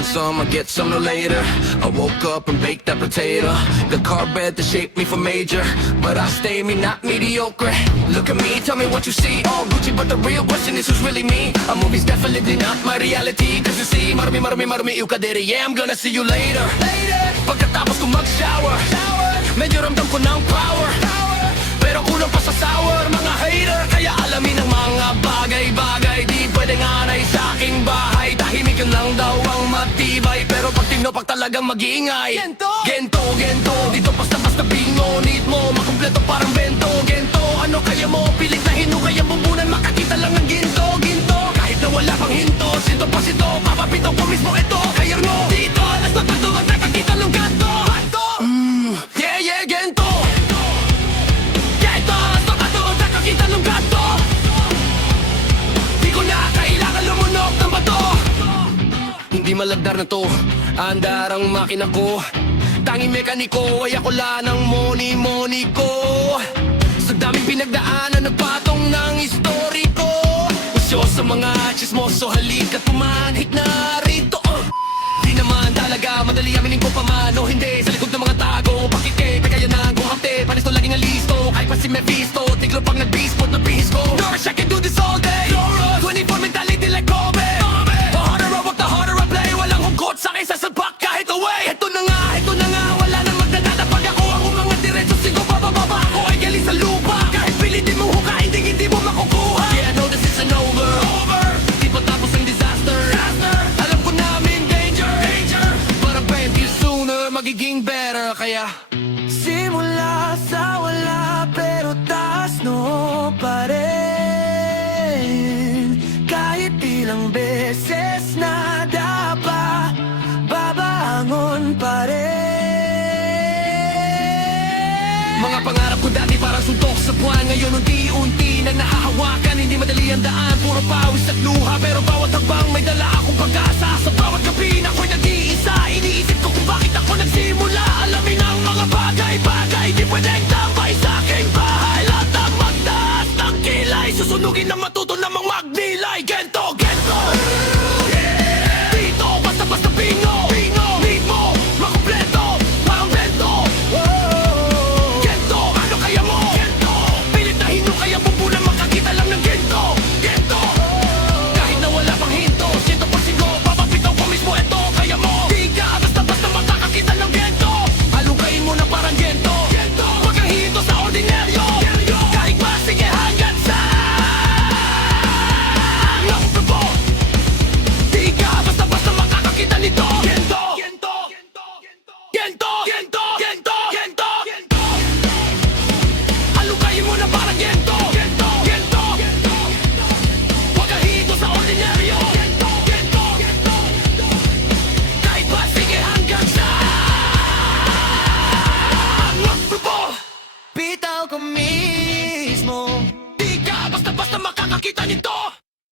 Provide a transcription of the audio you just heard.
want some, I get some no later. I woke up and baked that potato. The carpet that shaped me for major, but I stay me, not mediocre. Look at me, tell me what you see. All Gucci, but the real question is who's really me. A movie's definitely not my reality. Cause you see, marami yung kadiri. Yeah, I'm gonna see you later. Pagkatapos ko mag-shower, medyo ramdam ko ng power. Pero kulang pa sa sour, mga hater. Kaya alamin ang mga bagay-bagay. Di pwedeng anay sa aking bahay. Tahimik yun lang daw ang matibay. Pero pag tinopak talagang mag-iingay. Gento, dito basta-basta bingo. Need mo, makumpleto parang bento. Gento, ano kaya mo? Pilit na hinukay ang bumbunan. Makakita lang ng ginto. Kahit na wala pang hinto. Sinto pa sito, papapito ko mismo ito. Kaya mo, dito, alas na pato. Ang nakakita ng ganto. Yeah, gento. Kita ng gato. Di ko na kailangan lumunok ng bato. Hindi malagdar na to, andar ang makina ko. Tanging mekaniko, ay ako lang ng money ko. Sa daming pinagdaanan, nagpatong ng historiko. Usyo sa mga chismoso, halika't pumanhik na rito. Di naman talaga, madali aminin ko pamano. Hindi, sa likod ng mga tago, pakike, kaya na guhapte. Panisto laging alisto, kahit pa si Mephisto. Tiglo pag nag-beastport, nag-bihis ko. Nourish, I can do this all day. 24 mentality like Kobe. The harder I work, the harder I play. Walang hugot sa akin, sasalpak kahit away. Ito na nga, wala nang magdadada. Pag ako ang umangat diretso, sigo bababa. Ako ay galing sa lupa. Kahit pilitin mo huka, hindi mo makukuha. Yeah, I know this isn't over. Di pa tapos ang disaster. Alam ko namin danger. But I'll bet you sooner, magiging better. Kaya simula sa wala, pero taas no pa rin. Kahit ilang beses na dapat, babangon pa rin. Mga pangarap ko dati parang suntok sa buwan. Ngayon unti-unti na nahahawakan. Hindi madali ang daan, puro pawis at luha. Pero